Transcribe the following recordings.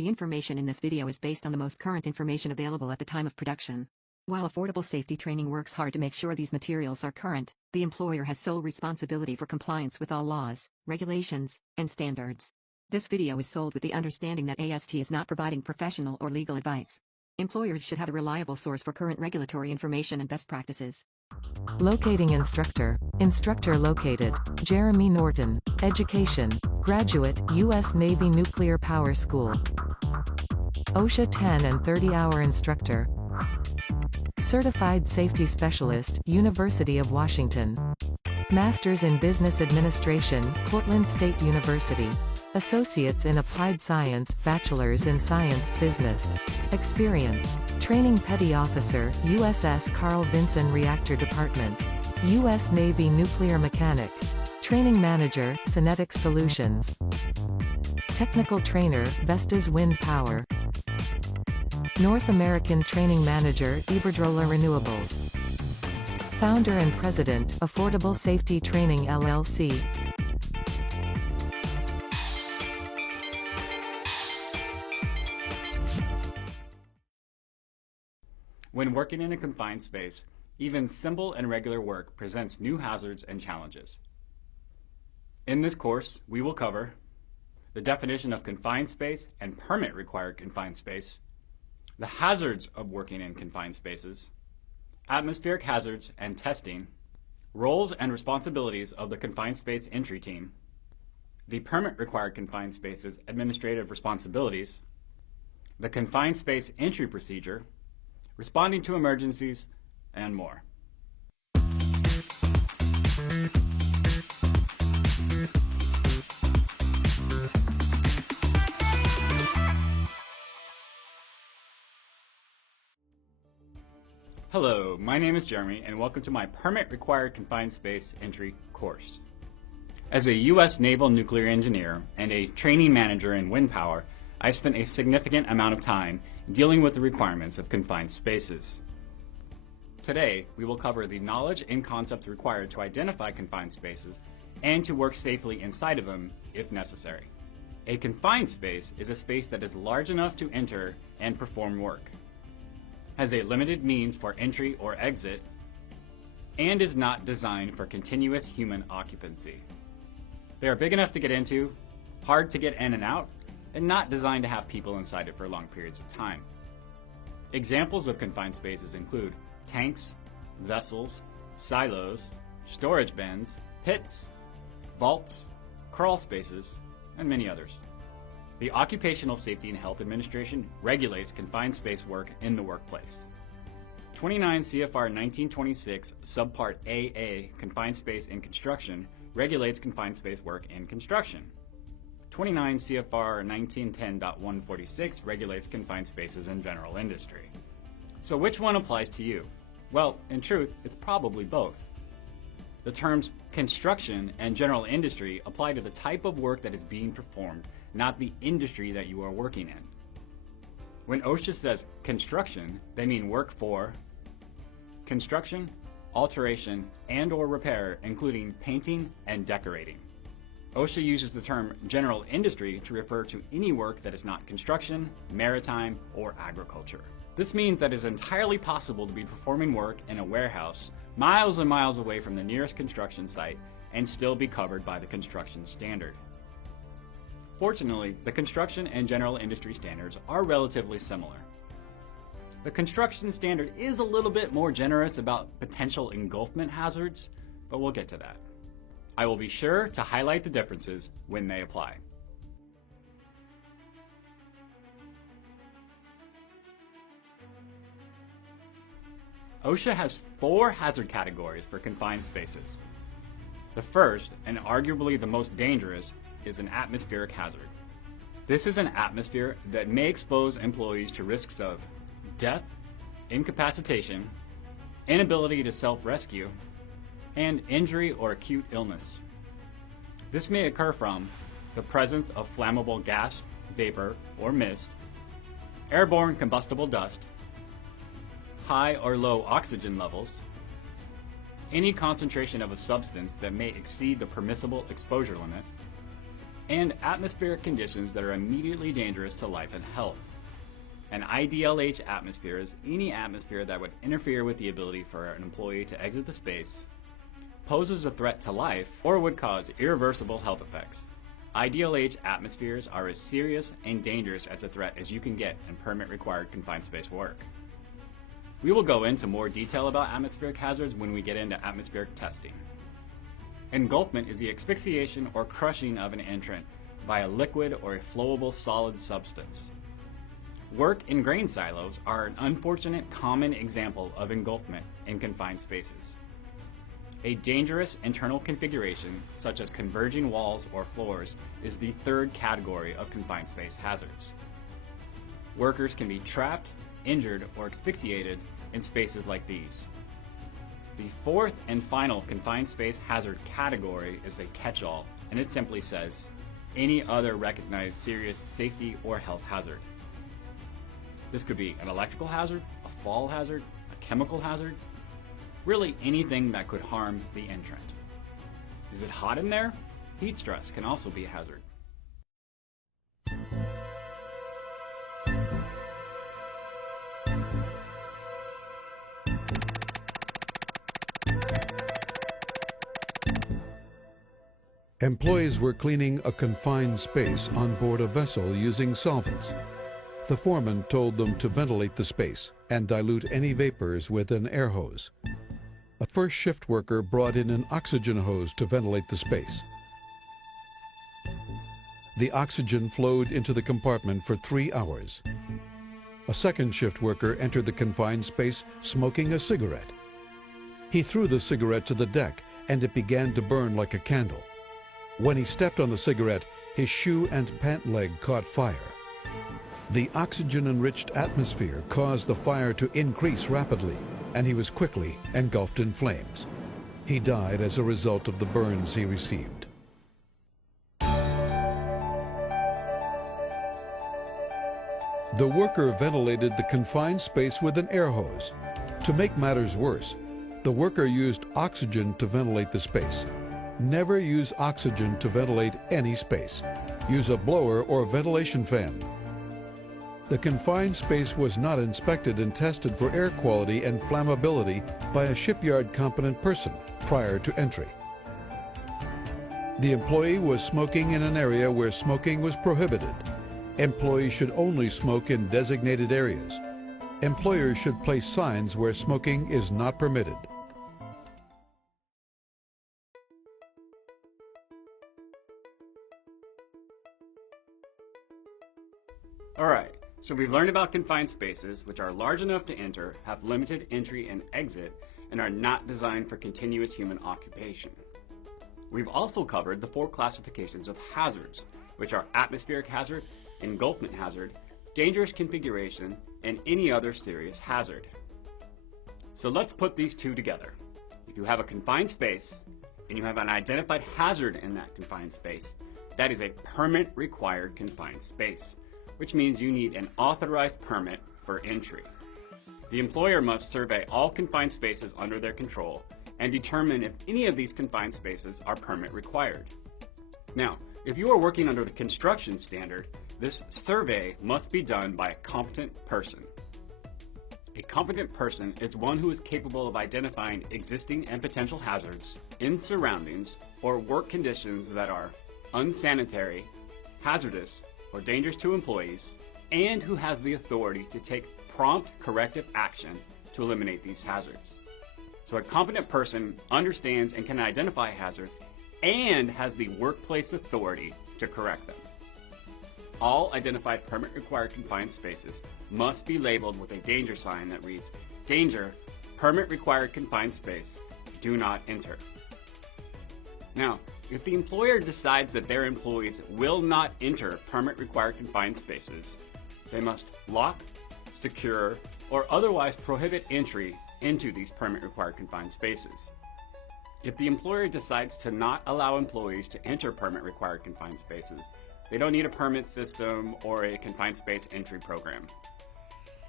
The information in this video is based on the most current information available at the time of production. While affordable safety training works hard to make sure these materials are current, the employer has sole responsibility for compliance with all laws, regulations, and standards. This video is sold with the understanding that AST is not providing professional or legal advice. Employers should have a reliable source for current regulatory information and best practices. Locating instructor. Instructor located, Jeremy Norton. Education, graduate, U.S. Navy Nuclear Power School. OSHA 10 and 30-hour instructor. Certified Safety Specialist, University of Washington. Masters in Business Administration, Portland State University. Associates in Applied Science, Bachelors in Science, Business. Experience. Training Petty Officer, USS Carl Vinson Reactor Department. U.S. Navy Nuclear Mechanic. Training Manager, Synetics Solutions. Technical Trainer, Vestas Wind Power. North American Training Manager, Iberdrola Renewables. Founder and President, Affordable Safety Training LLC. When working in a confined space, even simple and regular work presents new hazards and challenges. In this course, we will cover the definition of confined space and permit-required confined space, the hazards of working in confined spaces, atmospheric hazards and testing, roles and responsibilities of the confined space entry team, the permit-required confined spaces administrative responsibilities, the confined space entry procedure, responding to emergencies, and more. Hello, my name is Jeremy, and welcome to my Permit-Required Confined Space Entry course. As a U.S. Naval nuclear engineer and a training manager in wind power, I spent a significant amount of time dealing with the requirements of confined spaces. Today, we will cover the knowledge and concepts required to identify confined spaces and to work safely inside of them if necessary. A confined space is a space that is large enough to enter and perform work, has a limited means for entry or exit, and is not designed for continuous human occupancy. They are big enough to get into, hard to get in and out, and not designed to have people inside it for long periods of time. Examples of confined spaces include tanks, vessels, silos, storage bins, pits, vaults, crawl spaces, and many others. The Occupational Safety and Health Administration regulates confined space work in the workplace. 29 CFR 1926 Subpart AA, Confined Space in Construction, regulates confined space work in construction. 29 CFR 1910.146 regulates confined spaces in general industry. So which one applies to you? Well, in truth, it's probably both. The terms construction and general industry apply to the type of work that is being performed, not the industry that you are working in. When OSHA says construction, they mean work for construction, alteration, and/or repair, including painting and decorating. OSHA uses the term general industry to refer to any work that is not construction, maritime, or agriculture. This means that it is entirely possible to be performing work in a warehouse miles and miles away from the nearest construction site and still be covered by the construction standard. Fortunately, the construction and general industry standards are relatively similar. The construction standard is a little bit more generous about potential engulfment hazards, but we'll get to that. I will be sure to highlight the differences when they apply. OSHA has 4 hazard categories for confined spaces. The first, and arguably the most dangerous, is an atmospheric hazard. This is an atmosphere that may expose employees to risks of death, incapacitation, inability to self-rescue, and injury or acute illness. This may occur from the presence of flammable gas, vapor, or mist, airborne combustible dust, high or low oxygen levels, any concentration of a substance that may exceed the permissible exposure limit, and atmospheric conditions that are immediately dangerous to life and health. An IDLH atmosphere is any atmosphere that would interfere with the ability for an employee to exit the space, poses a threat to life, or would cause irreversible health effects. IDLH atmospheres are as serious and dangerous as a threat as you can get in permit-required confined space work. We will go into more detail about atmospheric hazards when we get into atmospheric testing. Engulfment is the asphyxiation or crushing of an entrant by a liquid or a flowable solid substance. Work in grain silos are an unfortunate common example of engulfment in confined spaces. A dangerous internal configuration, such as converging walls or floors, is the third category of confined space hazards. Workers can be trapped, injured, or asphyxiated in spaces like these. The fourth and final confined space hazard category is a catch-all, and it simply says, any other recognized serious safety or health hazard. This could be an electrical hazard, a fall hazard, a chemical hazard, really anything that could harm the entrant. Is it hot in there? Heat stress can also be a hazard. Employees were cleaning a confined space on board a vessel using solvents. The foreman told them to ventilate the space and dilute any vapors with an air hose. A first shift worker brought in an oxygen hose to ventilate the space. The oxygen flowed into the compartment for 3 hours. A second shift worker entered the confined space smoking a cigarette. He threw the cigarette to the deck and it began to burn like a candle. When he stepped on the cigarette, his shoe and pant leg caught fire. The oxygen-enriched atmosphere caused the fire to increase rapidly, and he was quickly engulfed in flames. He died as a result of the burns he received. The worker ventilated the confined space with an air hose. To make matters worse, the worker used oxygen to ventilate the space. Never use oxygen to ventilate any space. Use a blower or ventilation fan. The confined space was not inspected and tested for air quality and flammability by a shipyard competent person prior to entry. The employee was smoking in an area where smoking was prohibited. Employees should only smoke in designated areas. Employers should place signs where smoking is not permitted. All right. So we've learned about confined spaces, which are large enough to enter, have limited entry and exit, and are not designed for continuous human occupation. We've also covered the 4 classifications of hazards, which are atmospheric hazard, engulfment hazard, dangerous configuration, and any other serious hazard. So let's put these 2 together. If you have a confined space, and you have an identified hazard in that confined space, that is a permit-required confined space, which means you need an authorized permit for entry. The employer must survey all confined spaces under their control and determine if any of these confined spaces are permit required. Now, if you are working under the construction standard, this survey must be done by a competent person. A competent person is one who is capable of identifying existing and potential hazards in surroundings or work conditions that are unsanitary, hazardous, or dangerous to employees, and who has the authority to take prompt corrective action to eliminate these hazards. So a competent person understands and can identify hazards and has the workplace authority to correct them. All identified permit-required confined spaces must be labeled with a danger sign that reads, "Danger, permit-required confined space, do not enter." Now, if the employer decides that their employees will not enter permit-required confined spaces, they must lock, secure, or otherwise prohibit entry into these permit-required confined spaces. If the employer decides to not allow employees to enter permit-required confined spaces, they don't need a permit system or a confined space entry program.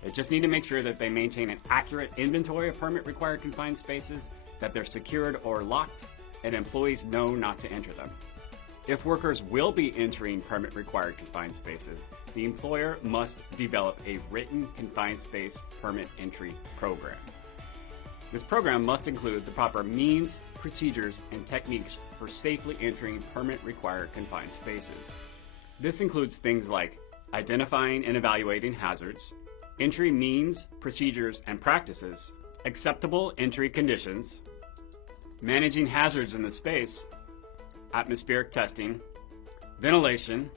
They just need to make sure that they maintain an accurate inventory of permit-required confined spaces, that they're secured or locked, and employees know not to enter them. If workers will be entering permit-required confined spaces, the employer must develop a written confined space permit entry program. This program must include the proper means, procedures, and techniques for safely entering permit-required confined spaces. This includes things like identifying and evaluating hazards, entry means, procedures, and practices, acceptable entry conditions, managing hazards in the space, atmospheric testing, ventilation,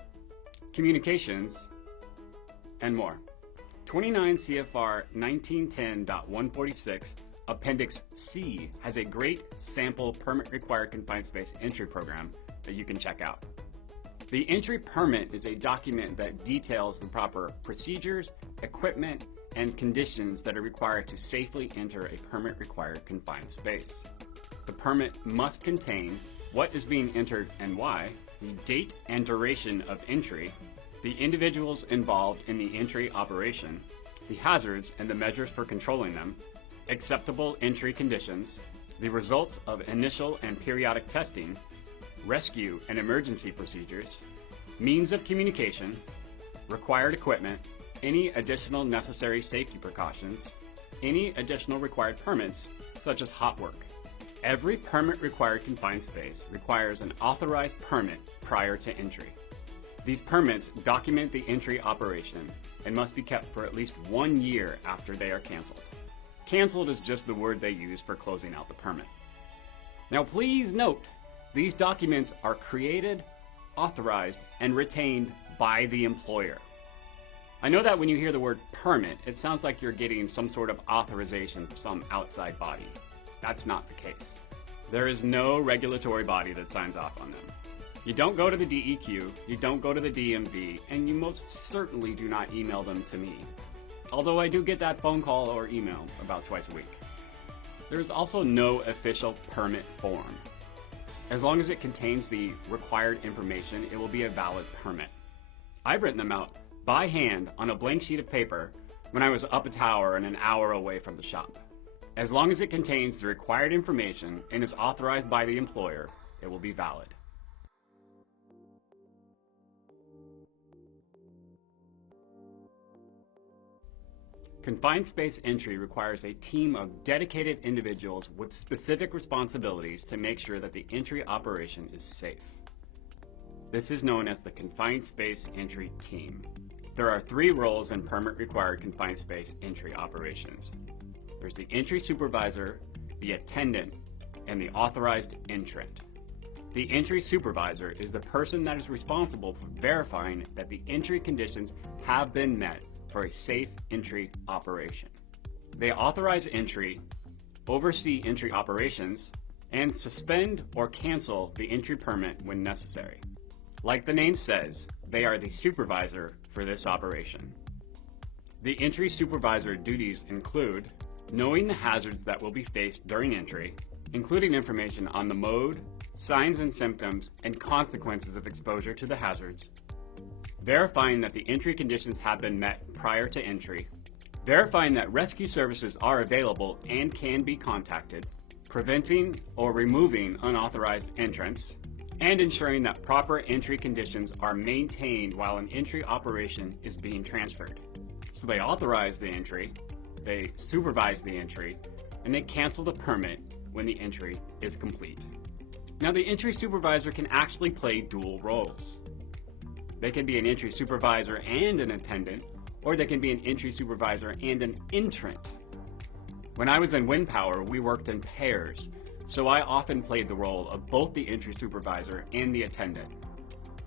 communications, and more. 29 CFR 1910.146 Appendix C has a great sample permit-required confined space entry program that you can check out. The entry permit is a document that details the proper procedures, equipment, and conditions that are required to safely enter a permit-required confined space. The permit must contain what is being entered and why, the date and duration of entry, the individuals involved in the entry operation, the hazards and the measures for controlling them, acceptable entry conditions, the results of initial and periodic testing, rescue and emergency procedures, means of communication, required equipment, any additional necessary safety precautions, any additional required permits, such as hot work. Every permit-required confined space requires an authorized permit prior to entry. These permits document the entry operation and must be kept for at least 1 year after they are canceled. Canceled is just the word they use for closing out the permit. Now please note, these documents are created, authorized, and retained by the employer. I know that when you hear the word permit, it sounds like you're getting some sort of authorization from some outside body. That's not the case. There is no regulatory body that signs off on them. You don't go to the DEQ, you don't go to the DMV, and you most certainly do not email them to me. Although I do get that phone call or email about twice a week. There is also no official permit form. As long as it contains the required information, it will be a valid permit. I've written them out by hand on a blank sheet of paper when I was up a tower and an hour away from the shop. As long as it contains the required information and is authorized by the employer, it will be valid. Confined space entry requires a team of dedicated individuals with specific responsibilities to make sure that the entry operation is safe. This is known as the Confined Space Entry Team. There are 3 roles in permit-required confined space entry operations. There's the entry supervisor, the attendant, and the authorized entrant. The entry supervisor is the person that is responsible for verifying that the entry conditions have been met for a safe entry operation. They authorize entry, oversee entry operations, and suspend or cancel the entry permit when necessary. Like the name says, they are the supervisor for this operation. The entry supervisor duties include knowing the hazards that will be faced during entry, including information on the mode, signs and symptoms, and consequences of exposure to the hazards, verifying that the entry conditions have been met prior to entry, verifying that rescue services are available and can be contacted, preventing or removing unauthorized entrance, and ensuring that proper entry conditions are maintained while an entry operation is being transferred. So they authorize the entry, they supervise the entry, and they cancel the permit when the entry is complete. Now the entry supervisor can actually play dual roles. They can be an entry supervisor and an attendant, or they can be an entry supervisor and an entrant. When I was in wind power, we worked in pairs, so I often played the role of both the entry supervisor and the attendant.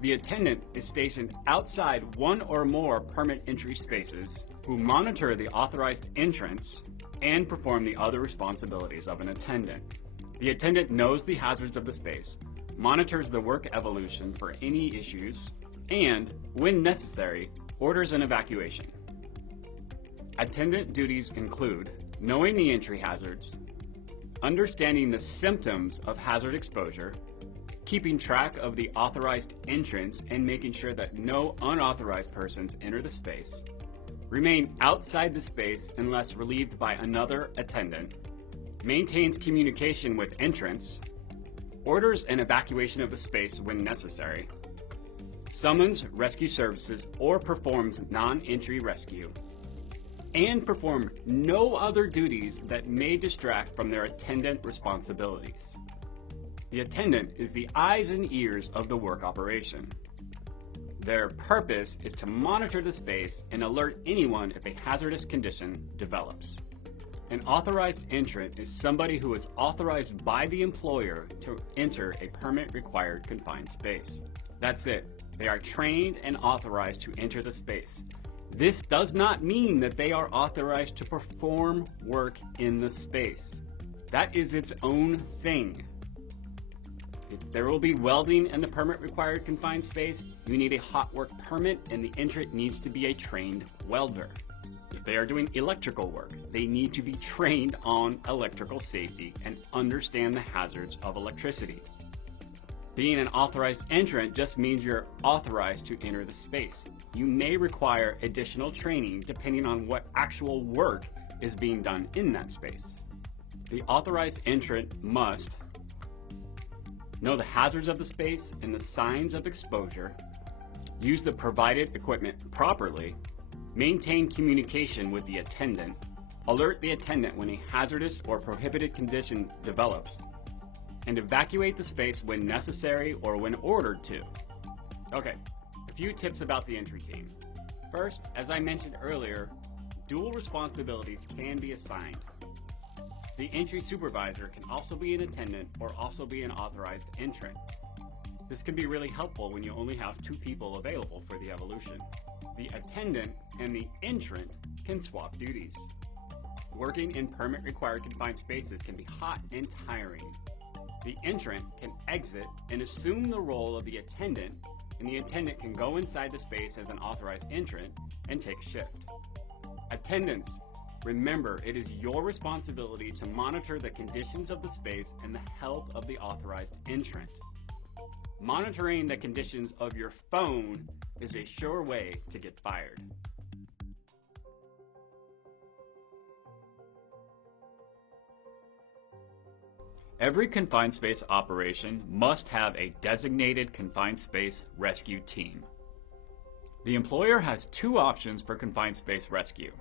The attendant is stationed outside one or more permit entry spaces who monitor the authorized entrance and perform the other responsibilities of an attendant. The attendant knows the hazards of the space, monitors the work evolution for any issues, and, when necessary, orders an evacuation. Attendant duties include knowing the entry hazards, understanding the symptoms of hazard exposure, keeping track of the authorized entrance and making sure that no unauthorized persons enter the space, remain outside the space unless relieved by another attendant, maintains communication with entrants, orders an evacuation of the space when necessary, summons rescue services or performs non-entry rescue, and perform no other duties that may distract from their attendant responsibilities. The attendant is the eyes and ears of the work operation. Their purpose is to monitor the space and alert anyone if a hazardous condition develops. An authorized entrant is somebody who is authorized by the employer to enter a permit-required confined space. That's it. They are trained and authorized to enter the space. This does not mean that they are authorized to perform work in the space. That is its own thing. If there will be welding in the permit-required confined space, you need a hot work permit and the entrant needs to be a trained welder. If they are doing electrical work, they need to be trained on electrical safety and understand the hazards of electricity. Being an authorized entrant just means you're authorized to enter the space. You may require additional training depending on what actual work is being done in that space. The authorized entrant must know the hazards of the space and the signs of exposure, use the provided equipment properly, maintain communication with the attendant, alert the attendant when a hazardous or prohibited condition develops, and evacuate the space when necessary or when ordered to. Okay, a few tips about the entry team. First, as I mentioned earlier, dual responsibilities can be assigned. The entry supervisor can also be an attendant or also be an authorized entrant. This can be really helpful when you only have 2 people available for the evolution. The attendant and the entrant can swap duties. Working in permit-required confined spaces can be hot and tiring. The entrant can exit and assume the role of the attendant, and the attendant can go inside the space as an authorized entrant and take a shift. Attendants, remember, it is your responsibility to monitor the conditions of the space and the health of the authorized entrant. Monitoring the conditions of your phone is a sure way to get fired. Every confined space operation must have a designated confined space rescue team. The employer has 2 options for confined space rescue.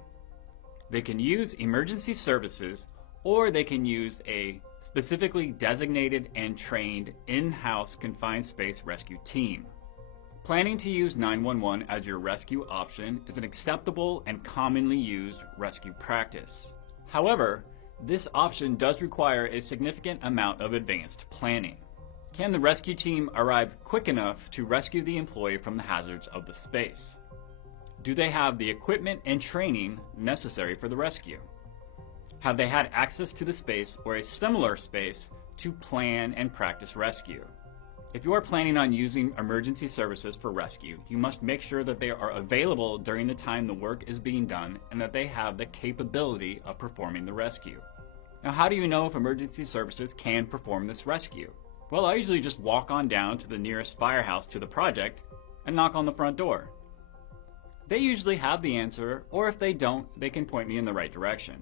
They can use emergency services, or they can use a specifically designated and trained in-house confined space rescue team. Planning to use 911 as your rescue option is an acceptable and commonly used rescue practice. However, this option does require a significant amount of advanced planning. Can the rescue team arrive quick enough to rescue the employee from the hazards of the space? Do they have the equipment and training necessary for the rescue? Have they had access to the space or a similar space to plan and practice rescue? If you are planning on using emergency services for rescue, you must make sure that they are available during the time the work is being done and that they have the capability of performing the rescue. Now, how do you know if emergency services can perform this rescue? Well, I usually just walk on down to the nearest firehouse to the project and knock on the front door. They usually have the answer, or if they don't, they can point me in the right direction.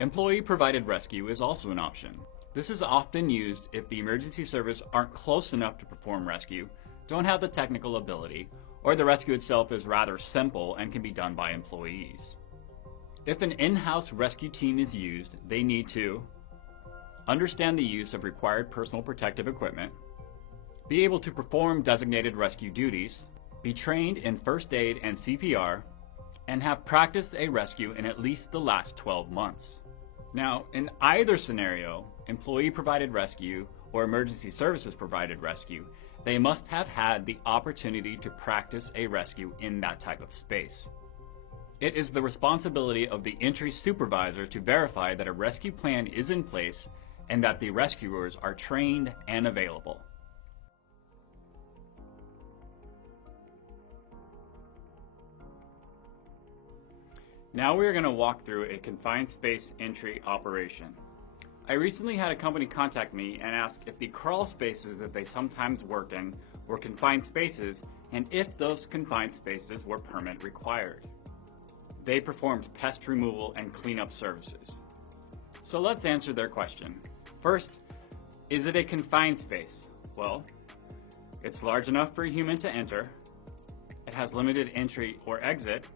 Employee-provided rescue is also an option. This is often used if the emergency service aren't close enough to perform rescue, don't have the technical ability, or the rescue itself is rather simple and can be done by employees. If an in-house rescue team is used, they need to understand the use of required personal protective equipment, be able to perform designated rescue duties, be trained in first aid and CPR, and have practiced a rescue in at least the last 12 months. Now, in either scenario, employee-provided rescue or emergency services-provided rescue, they must have had the opportunity to practice a rescue in that type of space. It is the responsibility of the entry supervisor to verify that a rescue plan is in place and that the rescuers are trained and available. Now we are going to walk through a confined space entry operation. I recently had a company contact me and ask if the crawl spaces that they sometimes work in were confined spaces and if those confined spaces were permit required. They performed pest removal and cleanup services. So let's answer their question. First, Is it a confined space? Well, it's large enough for a human to enter, it has limited entry or exit,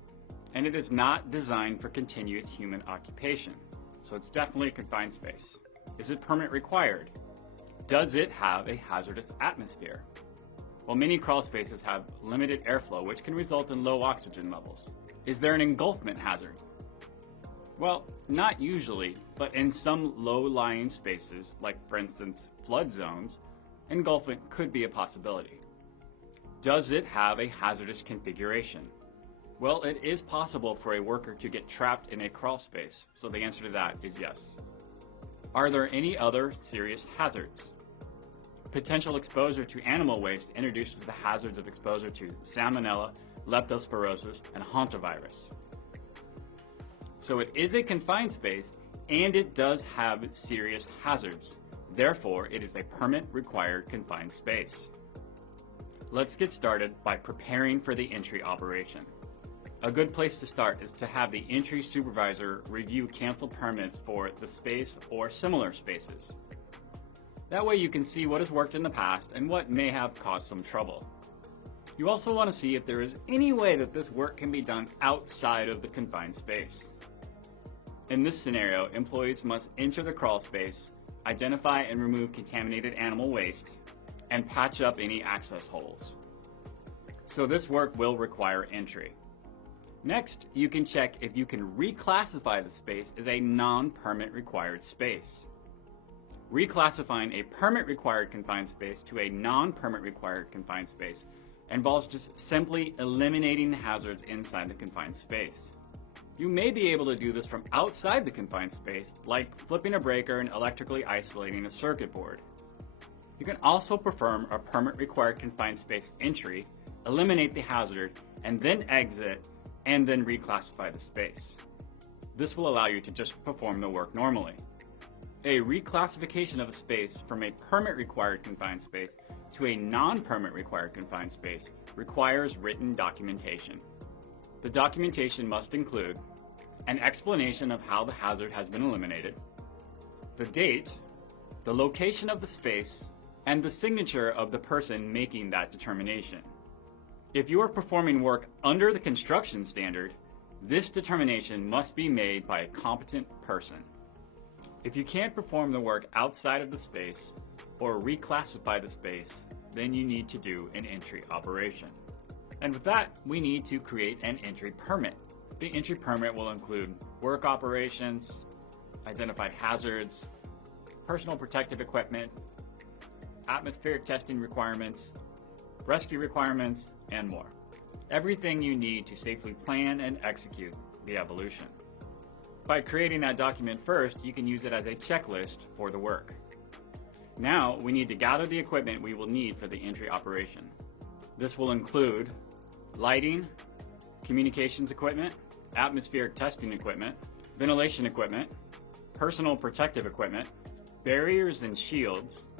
and it is not designed for continuous human occupation. So it's definitely a confined space. Is it permit required? Does it have a hazardous atmosphere? Well, many crawl spaces have limited airflow, which can result in low oxygen levels. Is there an engulfment hazard? Well, not usually, but in some low-lying spaces, like for instance flood zones, engulfment could be a possibility. Does it have a hazardous configuration? Well, it is possible for a worker to get trapped in a crawl space, so the answer to that is yes. Are there any other serious hazards? Potential exposure to animal waste introduces the hazards of exposure to Salmonella, Leptospirosis, and hantavirus. So it is a confined space, and it does have serious hazards. Therefore, it is a permit-required confined space. Let's get started by preparing for the entry operation. A good place to start is to have the entry supervisor review canceled permits for the space or similar spaces. That way you can see what has worked in the past and what may have caused some trouble. You also want to see if there is any way that this work can be done outside of the confined space. In this scenario, employees must enter the crawl space, identify and remove contaminated animal waste, and patch up any access holes. So this work will require entry. Next, you can check if you can reclassify the space as a non-permit required space. Reclassifying a permit required confined space to a non-permit required confined space involves just simply eliminating the hazards inside the confined space. You may be able to do this from outside the confined space, like flipping a breaker and electrically isolating a circuit board. You can also perform a permit required confined space entry, eliminate the hazard, and then exit, and then reclassify the space. This will allow you to just perform the work normally. A reclassification of a space from a permit required confined space to a non-permit required confined space requires written documentation. The documentation must include an explanation of how the hazard has been eliminated, the date, the location of the space, and the signature of the person making that determination. If you are performing work under the construction standard, this determination must be made by a competent person. If you can't perform the work outside of the space or reclassify the space, then you need to do an entry operation. And with that, we need to create an entry permit. The entry permit will include work operations, identified hazards, personal protective equipment, atmospheric testing requirements, rescue requirements, and more. Everything you need to safely plan and execute the evolution. By creating that document first, you can use it as a checklist for the work. Now, we need to gather the equipment we will need for the entry operation. This will include lighting, communications equipment, atmospheric testing equipment, ventilation equipment, personal protective equipment, barriers and shields,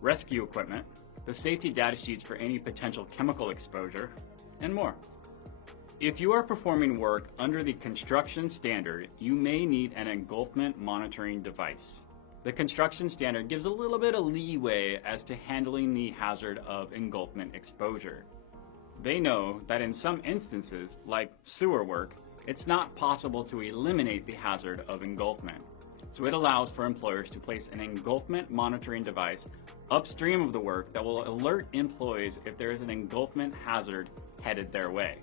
rescue equipment, the safety data sheets for any potential chemical exposure, and more. If you are performing work under the construction standard, you may need an engulfment monitoring device. The construction standard gives a little bit of leeway as to handling the hazard of engulfment exposure. They know that in some instances, like sewer work, it's not possible to eliminate the hazard of engulfment. So it allows for employers to place an engulfment monitoring device upstream of the work that will alert employees if there is an engulfment hazard headed their way.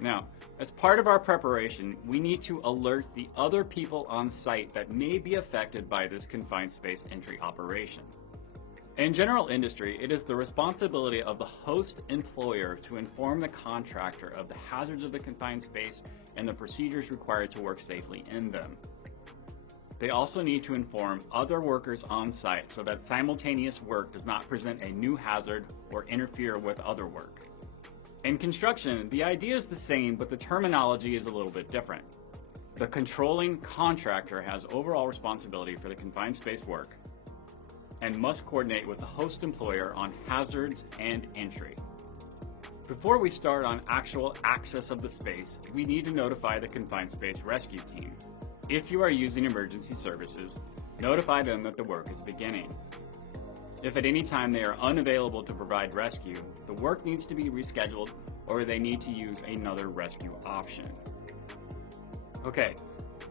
Now, as part of our preparation, we need to alert the other people on site that may be affected by this confined space entry operation. In general industry, it is the responsibility of the host employer to inform the contractor of the hazards of the confined space and the procedures required to work safely in them. They also need to inform other workers on site so that simultaneous work does not present a new hazard or interfere with other work. In construction, the idea is the same, but the terminology is a little bit different. The controlling contractor has overall responsibility for the confined space work and must coordinate with the host employer on hazards and entry. Before we start on actual access of the space, we need to notify the confined space rescue team. If you are using emergency services, Notify them that the work is beginning. If at any time they are unavailable to provide rescue, the work needs to be rescheduled or they need to use another rescue option. Okay,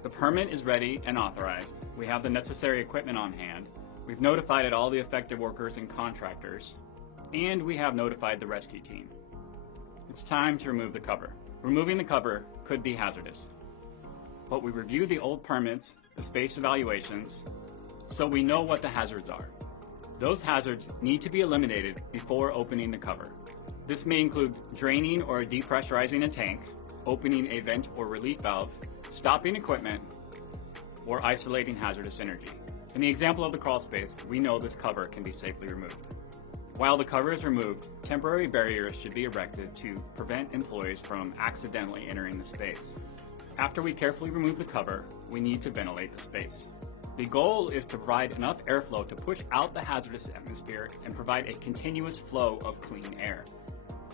the permit is ready and authorized. We have the necessary equipment on hand. We've notified all the affected workers and contractors, and we have notified the rescue team. It's time to remove the cover. Removing the cover could be hazardous, but we reviewed the old permits, the space evaluations, so we know what the hazards are. Those hazards need to be eliminated before opening the cover. This may include draining or depressurizing a tank, opening a vent or relief valve, stopping equipment, or isolating hazardous energy. In the example of the crawl space, we know this cover can be safely removed. While the cover is removed, temporary barriers should be erected to prevent employees from accidentally entering the space. After we carefully remove the cover, we need to ventilate the space. The goal is to provide enough airflow to push out the hazardous atmosphere and provide a continuous flow of clean air.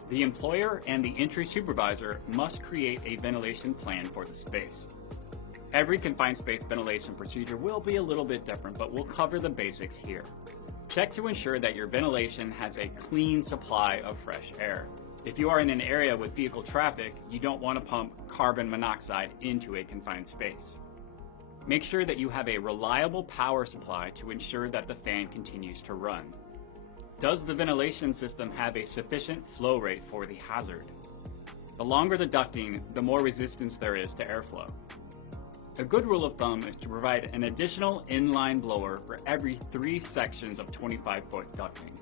The employer and the entry supervisor must create a ventilation plan for the space. Every confined space ventilation procedure will be a little bit different, but we'll cover the basics here. Check to ensure that your ventilation has a clean supply of fresh air. If you are in an area with vehicle traffic, you don't want to pump carbon monoxide into a confined space. Make sure that you have a reliable power supply to ensure that the fan continues to run. Does the ventilation system have a sufficient flow rate for the hazard? The longer the ducting, the more resistance there is to airflow. A good rule of thumb is to provide an additional inline blower for every 3 sections of 25-foot ducting.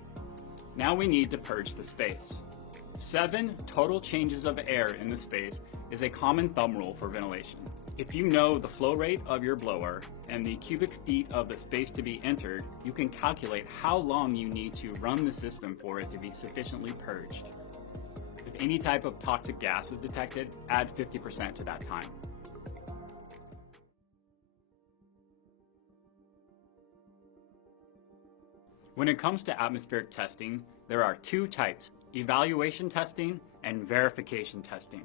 Now we need to purge the space. 7 total changes of air in the space is a common thumb rule for ventilation. If you know the flow rate of your blower and the cubic feet of the space to be entered, you can calculate how long you need to run the system for it to be sufficiently purged. If any type of toxic gas is detected, add 50% to that time. When it comes to atmospheric testing, there are 2 types: evaluation testing and verification testing.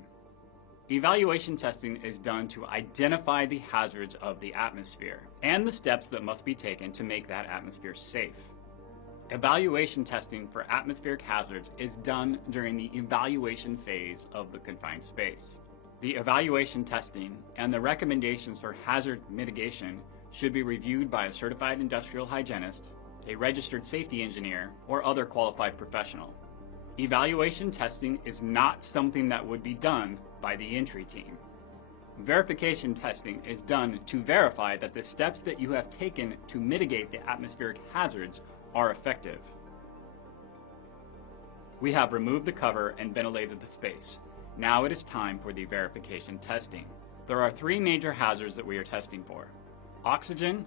Evaluation testing is done to identify the hazards of the atmosphere and the steps that must be taken to make that atmosphere safe. Evaluation testing for atmospheric hazards is done during the evaluation phase of the confined space. The evaluation testing and the recommendations for hazard mitigation should be reviewed by a certified industrial hygienist, a registered safety engineer, or other qualified professional. Evaluation testing is not something that would be done by the entry team. Verification testing is done to verify that the steps that you have taken to mitigate the atmospheric hazards are effective. We have removed the cover and ventilated the space. Now it is time for the verification testing. There are 3 major hazards that we are testing for: oxygen,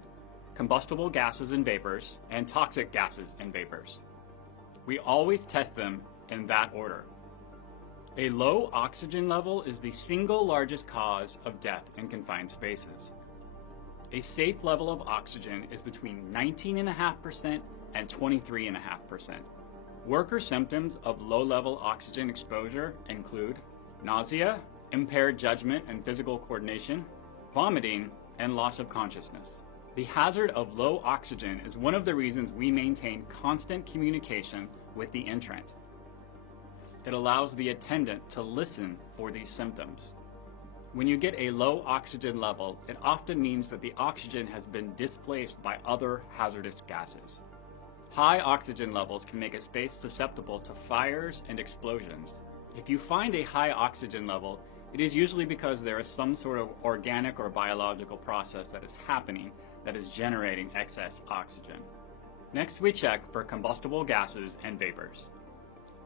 combustible gases and vapors, and toxic gases and vapors. We always test them in that order. A low oxygen level is the single largest cause of death in confined spaces. A safe level of oxygen is between 19.5% and 23.5%. Worker symptoms of low-level oxygen exposure include nausea, impaired judgment and physical coordination, vomiting, and loss of consciousness. The hazard of low oxygen is one of the reasons we maintain constant communication with the entrant. It allows the attendant to listen for these symptoms. When you get a low oxygen level, it often means that the oxygen has been displaced by other hazardous gases. High oxygen levels can make a space susceptible to fires and explosions. If you find a high oxygen level, it is usually because there is some sort of organic or biological process that is happening that is generating excess oxygen. Next, we check for combustible gases and vapors.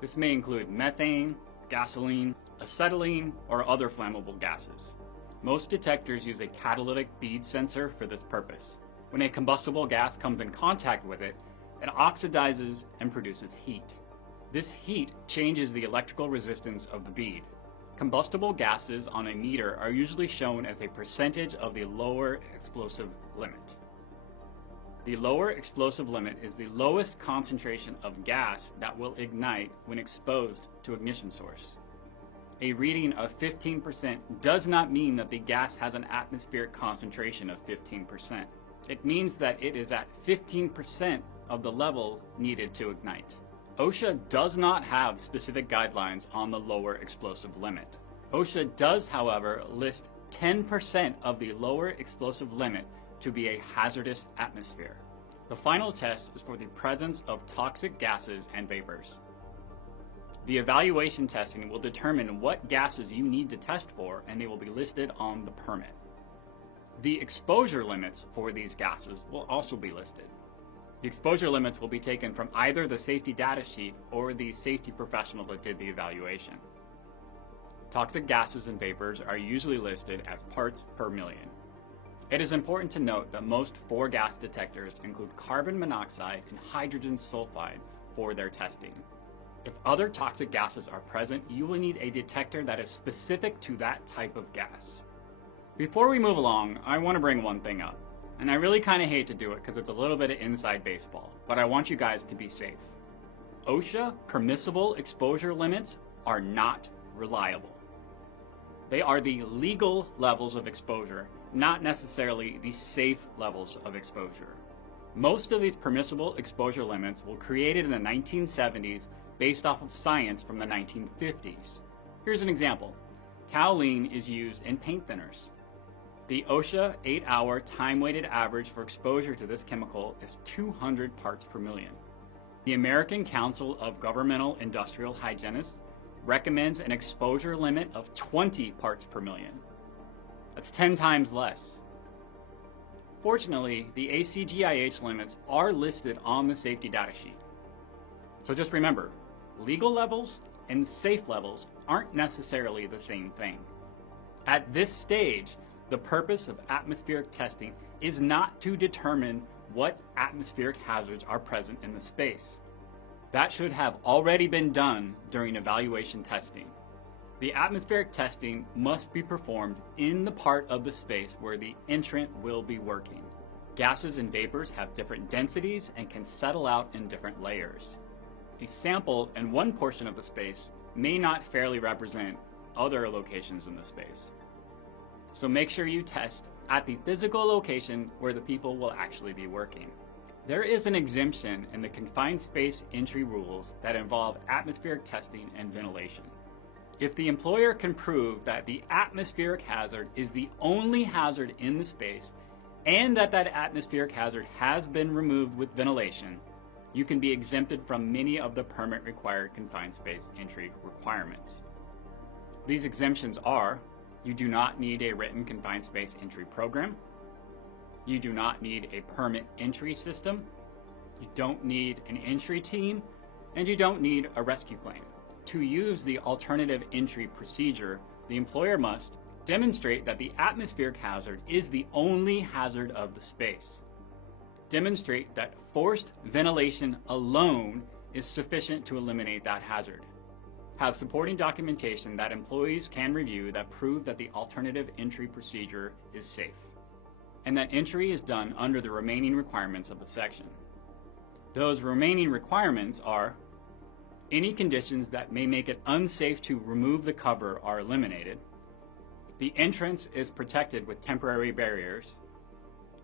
This may include methane, gasoline, acetylene, or other flammable gases. Most detectors use a catalytic bead sensor for this purpose. When a combustible gas comes in contact with it, it oxidizes and produces heat. This heat changes the electrical resistance of the bead. Combustible gases on a meter are usually shown as a percentage of the lower explosive limit. The lower explosive limit is the lowest concentration of gas that will ignite when exposed to ignition source. A reading of 15% does not mean that the gas has an atmospheric concentration of 15%. It means that it is at 15% of the level needed to ignite. OSHA does not have specific guidelines on the lower explosive limit. OSHA does, however, list 10% of the lower explosive limit to be a hazardous atmosphere. The final test is for the presence of toxic gases and vapors. The evaluation testing will determine what gases you need to test for, and they will be listed on the permit. The exposure limits for these gases will also be listed. The exposure limits will be taken from either the safety data sheet or the safety professional that did the evaluation. Toxic gases and vapors are usually listed as parts per million. It is important to note that most 4-gas detectors include carbon monoxide and hydrogen sulfide for their testing. If other toxic gases are present, you will need a detector that is specific to that type of gas. Before we move along, I want to bring one thing up. And I really kind of hate to do it because it's a little bit of inside baseball, but I want you guys to be safe. OSHA permissible exposure limits are not reliable. They are the legal levels of exposure, not necessarily the safe levels of exposure. Most of these permissible exposure limits were created in the 1970s based off of science from the 1950s. Here's an example. Toluene is used in paint thinners. The OSHA 8-hour time-weighted average for exposure to this chemical is 200 parts per million. The American Council of Governmental Industrial Hygienists recommends an exposure limit of 20 parts per million. That's 10 times less. Fortunately, the ACGIH limits are listed on the safety data sheet. So just remember, legal levels and safe levels aren't necessarily the same thing. At this stage, the purpose of atmospheric testing is not to determine what atmospheric hazards are present in the space. That should have already been done during evaluation testing. The atmospheric testing must be performed in the part of the space where the entrant will be working. Gases and vapors have different densities and can settle out in different layers. A sample in one portion of the space may not fairly represent other locations in the space. So make sure you test at the physical location where the people will actually be working. There is an exemption in the confined space entry rules that involve atmospheric testing and ventilation. If the employer can prove that the atmospheric hazard is the only hazard in the space and that that atmospheric hazard has been removed with ventilation, you can be exempted from many of the permit required confined space entry requirements. These exemptions are: you do not need a written confined space entry program. You do not need a permit entry system. You don't need an entry team, and you don't need a rescue claim. To use the alternative entry procedure, the employer must demonstrate that the atmospheric hazard is the only hazard of the space. Demonstrate that forced ventilation alone is sufficient to eliminate that hazard. Have supporting documentation that employees can review that prove that the alternative entry procedure is safe, and that entry is done under the remaining requirements of the section. Those remaining requirements are: any conditions that may make it unsafe to remove the cover are eliminated. The entrance is protected with temporary barriers.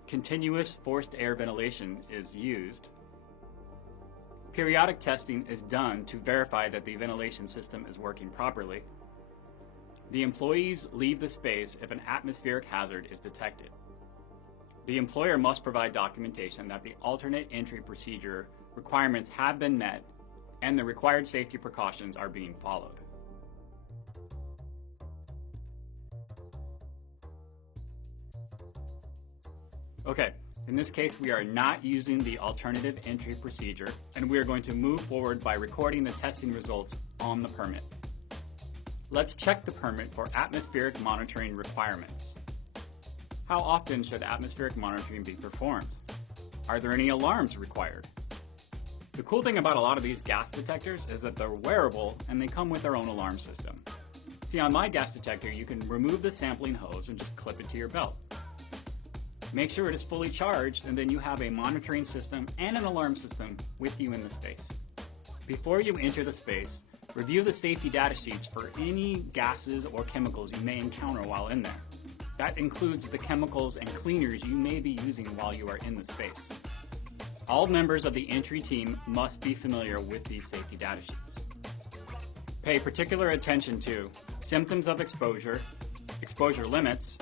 Continuous forced air ventilation is used. Periodic testing is done to verify that the ventilation system is working properly. The employees leave the space if an atmospheric hazard is detected. The employer must provide documentation that the alternate entry procedure requirements have been met and the required safety precautions are being followed. Okay, in this case we are not using the alternative entry procedure, and we are going to move forward by recording the testing results on the permit. Let's check the permit for atmospheric monitoring requirements. How often should atmospheric monitoring be performed? Are there any alarms required? The cool thing about a lot of these gas detectors is that they're wearable and they come with their own alarm system. See, on my gas detector, you can remove the sampling hose and just clip it to your belt. Make sure it is fully charged, and then you have a monitoring system and an alarm system with you in the space. Before you enter the space, review the safety data sheets for any gases or chemicals you may encounter while in there. That includes the chemicals and cleaners you may be using while you are in the space. All members of the entry team must be familiar with these safety data sheets. Pay particular attention to symptoms of exposure, exposure limits,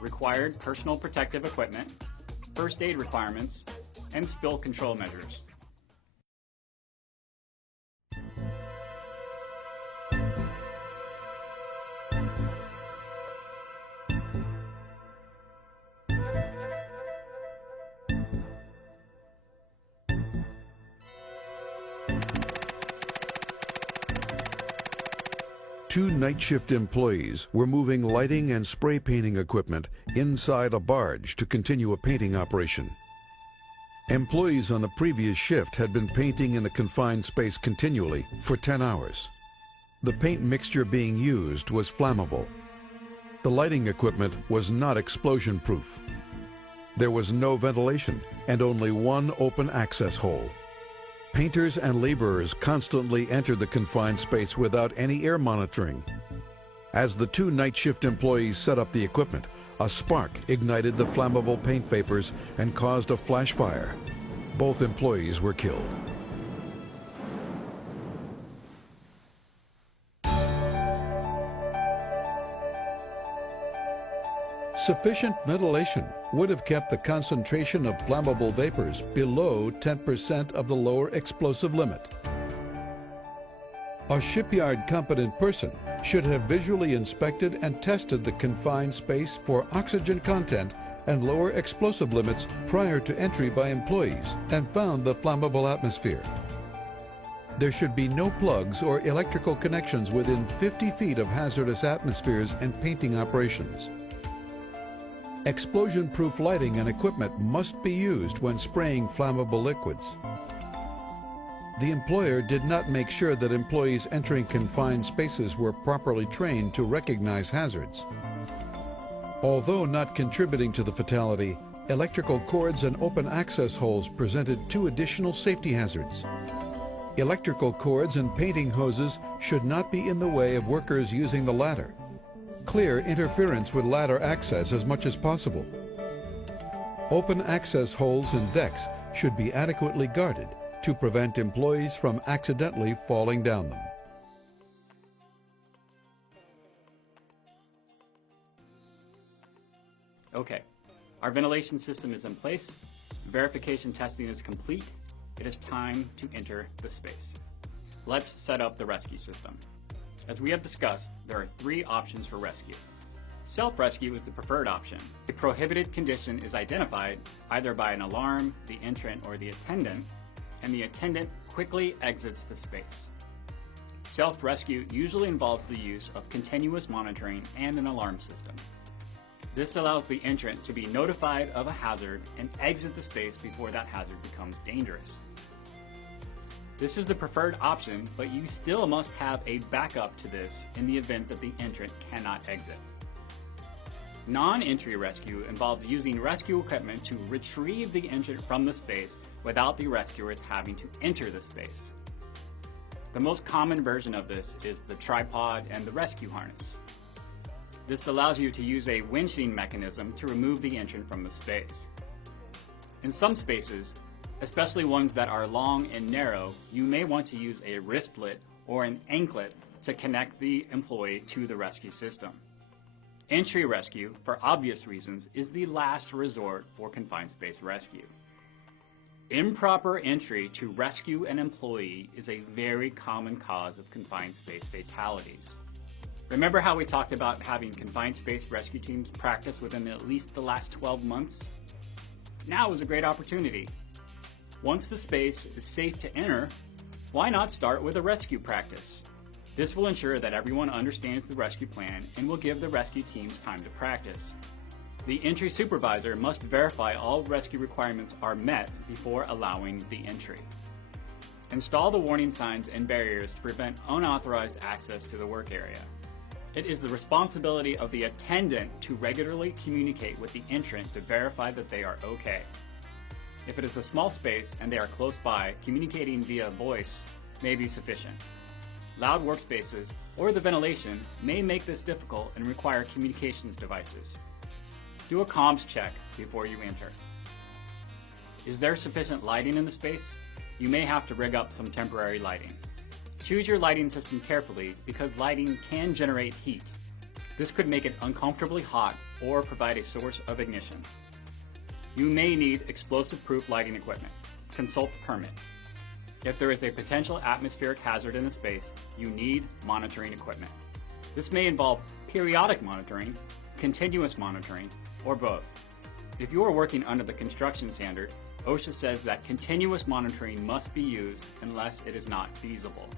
required personal protective equipment, first aid requirements, and spill control measures. Two night shift employees were moving lighting and spray painting equipment inside a barge to continue a painting operation. Employees on the previous shift had been painting in the confined space continually for 10 hours. The paint mixture being used was flammable. The lighting equipment was not explosion-proof. There was no ventilation and only one open access hole. Painters and laborers constantly entered the confined space without any air monitoring. As the two night shift employees set up the equipment, a spark ignited the flammable paint vapors and caused a flash fire. Both employees were killed. Sufficient ventilation would have kept the concentration of flammable vapors below 10% of the lower explosive limit. A shipyard competent person should have visually inspected and tested the confined space for oxygen content and lower explosive limits prior to entry by employees and found the flammable atmosphere. There should be no plugs or electrical connections within 50 feet of hazardous atmospheres and painting operations. Explosion-proof lighting and equipment must be used when spraying flammable liquids. The employer did not make sure that employees entering confined spaces were properly trained to recognize hazards. Although not contributing to the fatality, electrical cords and open access holes presented two additional safety hazards. Electrical cords and painting hoses should not be in the way of workers using the ladder. Clear interference with ladder access as much as possible. Open access holes in decks should be adequately guarded to prevent employees from accidentally falling down them. Okay, our ventilation system is in place, verification testing is complete, it is time to enter the space. Let's set up the rescue system. As we have discussed, there are three options for rescue. Self-rescue is the preferred option. A prohibited condition is identified either by an alarm, the entrant, or the attendant, and the attendant quickly exits the space. Self-rescue usually involves the use of continuous monitoring and an alarm system. This allows the entrant to be notified of a hazard and exit the space before that hazard becomes dangerous. This is the preferred option, but you still must have a backup to this in the event that the entrant cannot exit. Non-entry rescue involves using rescue equipment to retrieve the entrant from the space without the rescuers having to enter the space. The most common version of this is the tripod and the rescue harness. This allows you to use a winching mechanism to remove the entrant from the space. In some spaces, especially ones that are long and narrow, you may want to use a wristlet or an anklet to connect the employee to the rescue system. Entry rescue, for obvious reasons, is the last resort for confined space rescue. Improper entry to rescue an employee is a very common cause of confined space fatalities. Remember how we talked about having confined space rescue teams practice within at least the last 12 months? Now is a great opportunity. Once the space is safe to enter, why not start with a rescue practice? This will ensure that everyone understands the rescue plan and will give the rescue teams time to practice. The entry supervisor must verify all rescue requirements are met before allowing the entry. Install the warning signs and barriers to prevent unauthorized access to the work area. It is the responsibility of the attendant to regularly communicate with the entrant to verify that they are okay. If it is a small space and they are close by, communicating via voice may be sufficient. Loud workspaces or the ventilation may make this difficult and require communications devices. Do a comms check before you enter. Is there sufficient lighting in the space? You may have to rig up some temporary lighting. Choose your lighting system carefully because lighting can generate heat. This could make it uncomfortably hot or provide a source of ignition. You may need explosive-proof lighting equipment. Consult the permit. If there is a potential atmospheric hazard in the space, you need monitoring equipment. This may involve periodic monitoring, continuous monitoring, or both. If you are working under the construction standard, OSHA says that continuous monitoring must be used unless it is not feasible.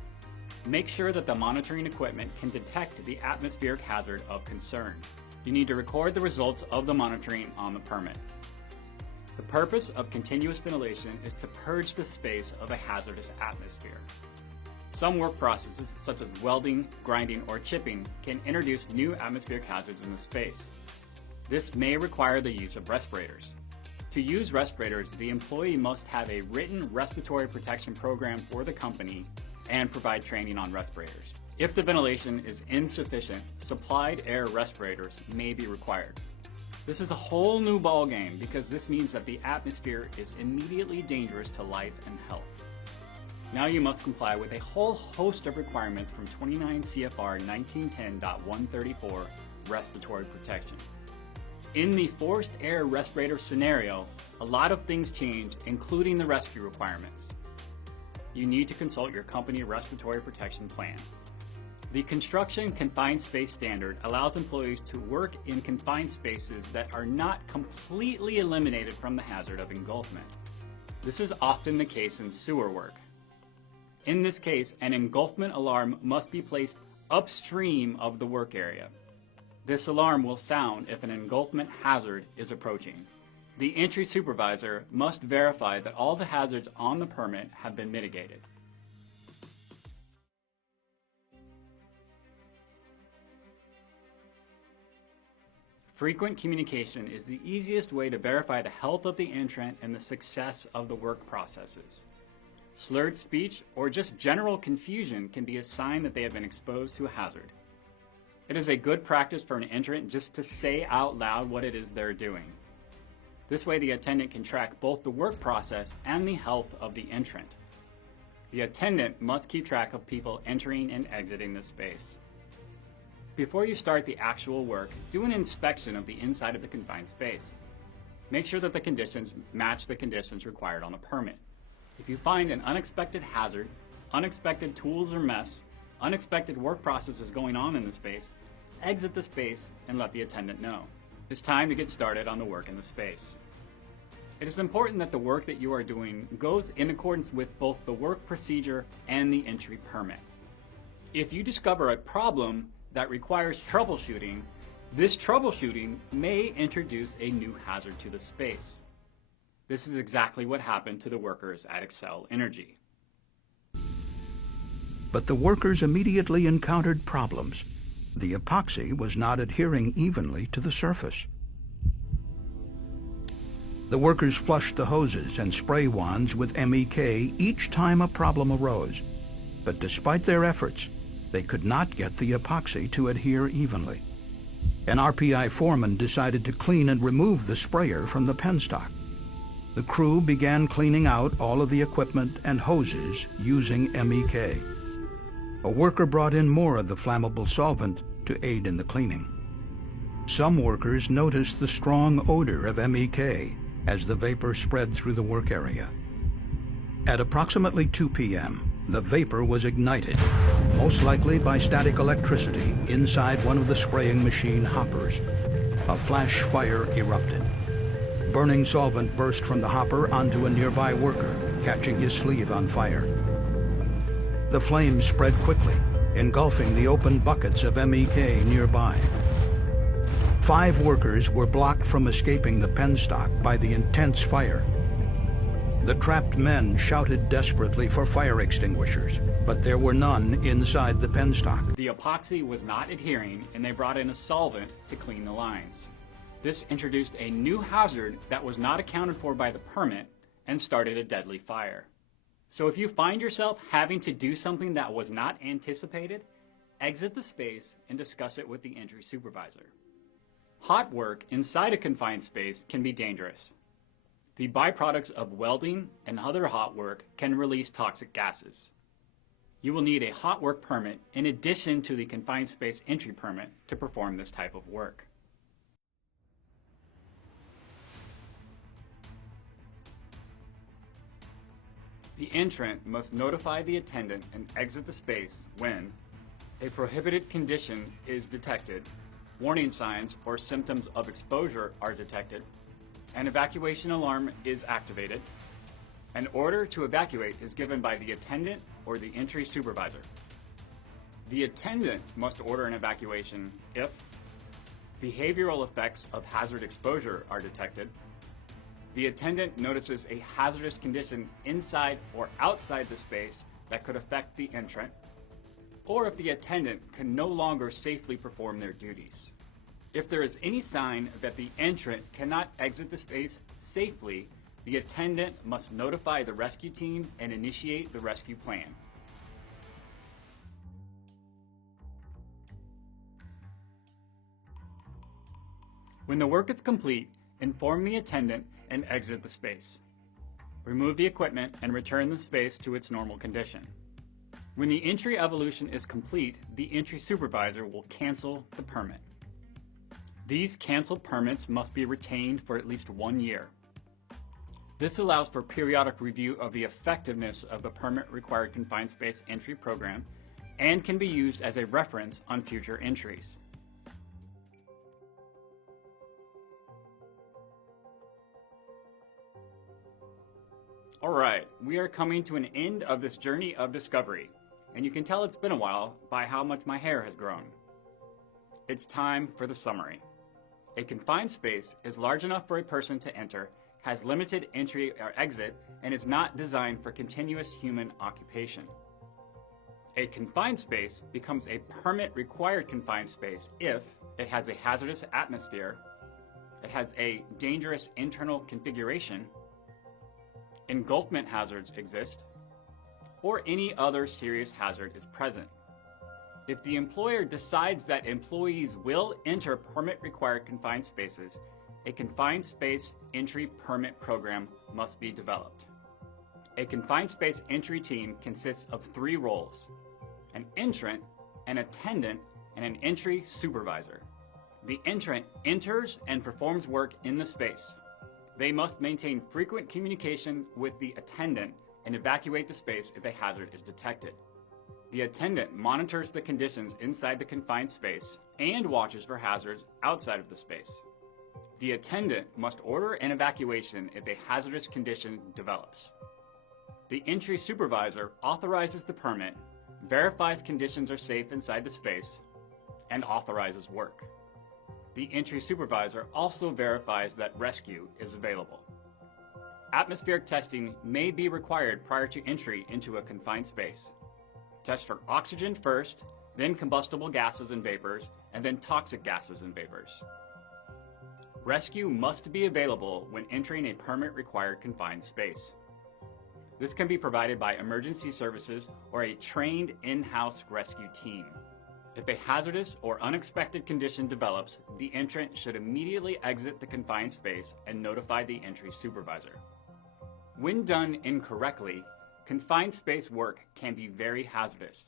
Make sure that the monitoring equipment can detect the atmospheric hazard of concern. You need to record the results of the monitoring on the permit. The purpose of continuous ventilation is to purge the space of a hazardous atmosphere. Some work processes, such as welding, grinding, or chipping, can introduce new atmospheric hazards in the space. This may require the use of respirators. To use respirators, the employee must have a written respiratory protection program for the company and provide training on respirators. If the ventilation is insufficient, supplied air respirators may be required. This is a whole new ballgame because this means that the atmosphere is immediately dangerous to life and health. Now you must comply with a whole host of requirements from 29 CFR 1910.134 respiratory protection. In the forced air respirator scenario, a lot of things change, including the rescue requirements. You need to consult your company respiratory protection plan. The Construction Confined Space Standard allows employees to work in confined spaces that are not completely eliminated from the hazard of engulfment. This is often the case in sewer work. In this case, an engulfment alarm must be placed upstream of the work area. This alarm will sound if an engulfment hazard is approaching. The entry supervisor must verify that all the hazards on the permit have been mitigated. Frequent communication is the easiest way to verify the health of the entrant and the success of the work processes. Slurred speech or just general confusion can be a sign that they have been exposed to a hazard. It is a good practice for an entrant just to say out loud what it is they're doing. This way the attendant can track both the work process and the health of the entrant. The attendant must keep track of people entering and exiting the space. Before you start the actual work, do an inspection of the inside of the confined space. Make sure that the conditions match the conditions required on the permit. If you find an unexpected hazard, unexpected tools or mess, unexpected work processes going on in the space, exit the space and let the attendant know. It's time to get started on the work in the space. It is important that the work that you are doing goes in accordance with both the work procedure and the entry permit. If you discover a problem that requires troubleshooting, this troubleshooting may introduce a new hazard to the space. This is exactly what happened to the workers at Excel Energy. But the workers immediately encountered problems. The epoxy was not adhering evenly to the surface. The workers flushed the hoses and spray wands with MEK each time a problem arose. But despite their efforts, they could not get the epoxy to adhere evenly. An RPI foreman decided to clean and remove the sprayer from the penstock. The crew began cleaning out all of the equipment and hoses using MEK. A worker brought in more of the flammable solvent to aid in the cleaning. Some workers noticed the strong odor of MEK as the vapor spread through the work area. At approximately 2 p.m., the vapor was ignited, most likely by static electricity inside one of the spraying machine hoppers. A flash fire erupted. Burning solvent burst from the hopper onto a nearby worker, catching his sleeve on fire. The flames spread quickly, engulfing the open buckets of MEK nearby. 5 workers were blocked from escaping the penstock by the intense fire. The trapped men shouted desperately for fire extinguishers, but there were none inside the penstock. The epoxy was not adhering, and they brought in a solvent to clean the lines. This introduced a new hazard that was not accounted for by the permit and started a deadly fire. So if you find yourself having to do something that was not anticipated, exit the space and discuss it with the entry supervisor. Hot work inside a confined space can be dangerous. The byproducts of welding and other hot work can release toxic gases. You will need a hot work permit in addition to the confined space entry permit to perform this type of work. The entrant must notify the attendant and exit the space when a prohibited condition is detected, warning signs or symptoms of exposure are detected, an evacuation alarm is activated, an order to evacuate is given by the attendant or the entry supervisor. The attendant must order an evacuation if behavioral effects of hazard exposure are detected, the attendant notices a hazardous condition inside or outside the space that could affect the entrant, or if the attendant can no longer safely perform their duties. If there is any sign that the entrant cannot exit the space safely, the attendant must notify the rescue team and initiate the rescue plan. When the work is complete, inform the attendant and exit the space. Remove the equipment and return the space to its normal condition. When the entry evolution is complete, the entry supervisor will cancel the permit. These canceled permits must be retained for at least 1 year. This allows for periodic review of the effectiveness of the permit-required confined space entry program and can be used as a reference on future entries. All right, we are coming to an end of this journey of discovery, and you can tell it's been a while by how much my hair has grown. It's time for the summary. A confined space is large enough for a person to enter, has limited entry or exit, and is not designed for continuous human occupation. A confined space becomes a permit-required confined space if it has a hazardous atmosphere, it has a dangerous internal configuration, engulfment hazards exist, or any other serious hazard is present. If the employer decides that employees will enter permit-required confined spaces, a confined space entry permit program must be developed. A confined space entry team consists of 3 roles: an entrant, an attendant, and an entry supervisor. The entrant enters and performs work in the space. They must maintain frequent communication with the attendant and evacuate the space if a hazard is detected. The attendant monitors the conditions inside the confined space and watches for hazards outside of the space. The attendant must order an evacuation if a hazardous condition develops. The entry supervisor authorizes the permit, verifies conditions are safe inside the space, and authorizes work. The entry supervisor also verifies that rescue is available. Atmospheric testing may be required prior to entry into a confined space. Test for oxygen first, then combustible gases and vapors, and then toxic gases and vapors. Rescue must be available when entering a permit-required confined space. This can be provided by emergency services or a trained in-house rescue team. If a hazardous or unexpected condition develops, the entrant should immediately exit the confined space and notify the entry supervisor. When done incorrectly, confined space work can be very hazardous.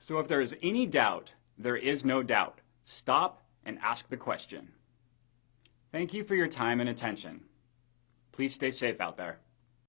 So if there is any doubt, there is no doubt. Stop and ask the question. Thank you for your time and attention. Please stay safe out there.